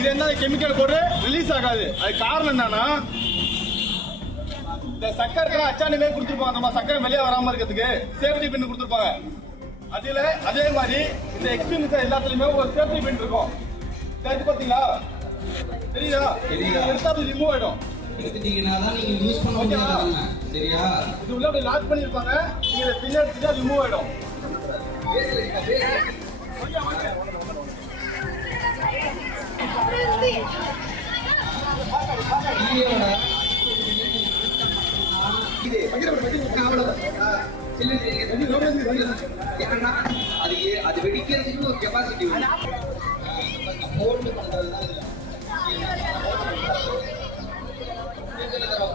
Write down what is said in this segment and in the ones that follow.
இது என்ன கெமிக்கல் போட்டு ரிலீஸ் ஆகாது. அது காரணம் என்னன்னா இந்த சக்கரை அச்சாணிலே கொடுத்துருப்பாங்க. நம்ம சக்கரை வெளியே வராம இருக்கிறதுக்கு சேஃப்டி பின் கொடுத்துருப்பாங்க. அதுல அதே மாதிரி இந்த எக்ஸ்பீரியன்ஸ் எல்லாத்துலயுமே ஒரு சேஃப்டி பின் இருக்கும். தெரிஞ்சு பாத்தீங்களா? தெரியுதா? எடுத்தா அது ரிமூவ் ஆயிடும். எடுத்துட்டீங்கன்னா தான் நீங்க யூஸ் பண்ண முடியாது. சரியா? இது உள்ள அப்படியே லாக் பண்ணிருப்பாங்க. நீங்க பின் எடுத்துட்டா ரிமூவ் ஆயிடும். என்னன்னா அது வெடிக்கிறதுக்கு ஒரு கெப்பாசிட்டி ஹோல்டு பண்றதுதான்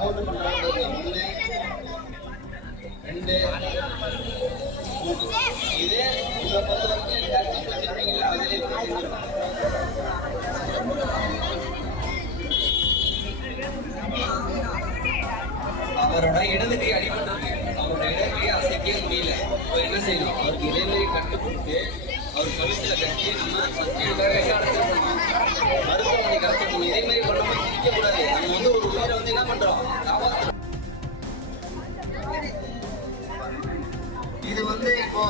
ஹோல்டு பண்றது. ரெண்டு இது உங்களை பொறுத்தவரைக்கும் வச்சிருக்கீங்களா அதிலே அவரோட இடது கை அடிபட்டிருக்கு. அவரோட இடது கை அசைக்கவே முடியல. இப்போ என்ன செய்யணும்? அவருக்கு இடைவெளி கட்டு போட்டு அவர் கழுத்துல கட்டி நம்ம சத்தியக்காக அடைச்சிருக்கணும். மருத்துவமனை கடத்தணும். இதே மாதிரி பண்ணாம சிரிக்க கூடாது. நம்ம வந்து ஒரு உயிரை வந்து என்ன பண்றோம்? இது வந்து இப்போ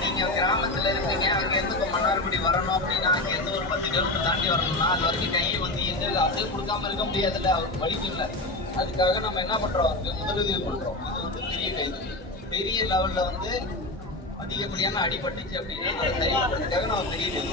நீங்க கிராமத்துல இருக்கீங்க, அங்கேருந்து இப்போ மன்னார்குடி வரணும் அப்படின்னா அங்கேருந்து ஒரு 10 கிலோமீட்டர் தாண்டி வரணும்னா அது வரைக்கும் கையை வந்து எந்த அப்படியே கொடுக்காம இருக்க முடியாதுல்ல, அவருக்கு வலிக்கும்ல. அதுக்காக நம்ம என்ன பண்றோம்? அவருக்கு முதலுதவி பண்றோம். இது வந்து பெரிய கைது. பெரிய லெவல்ல வந்து அதிகப்படியான அடிபட்டுச்சு அப்படின்னா அதை சரி பண்றதுக்காக நம்ம பெரிய கைது.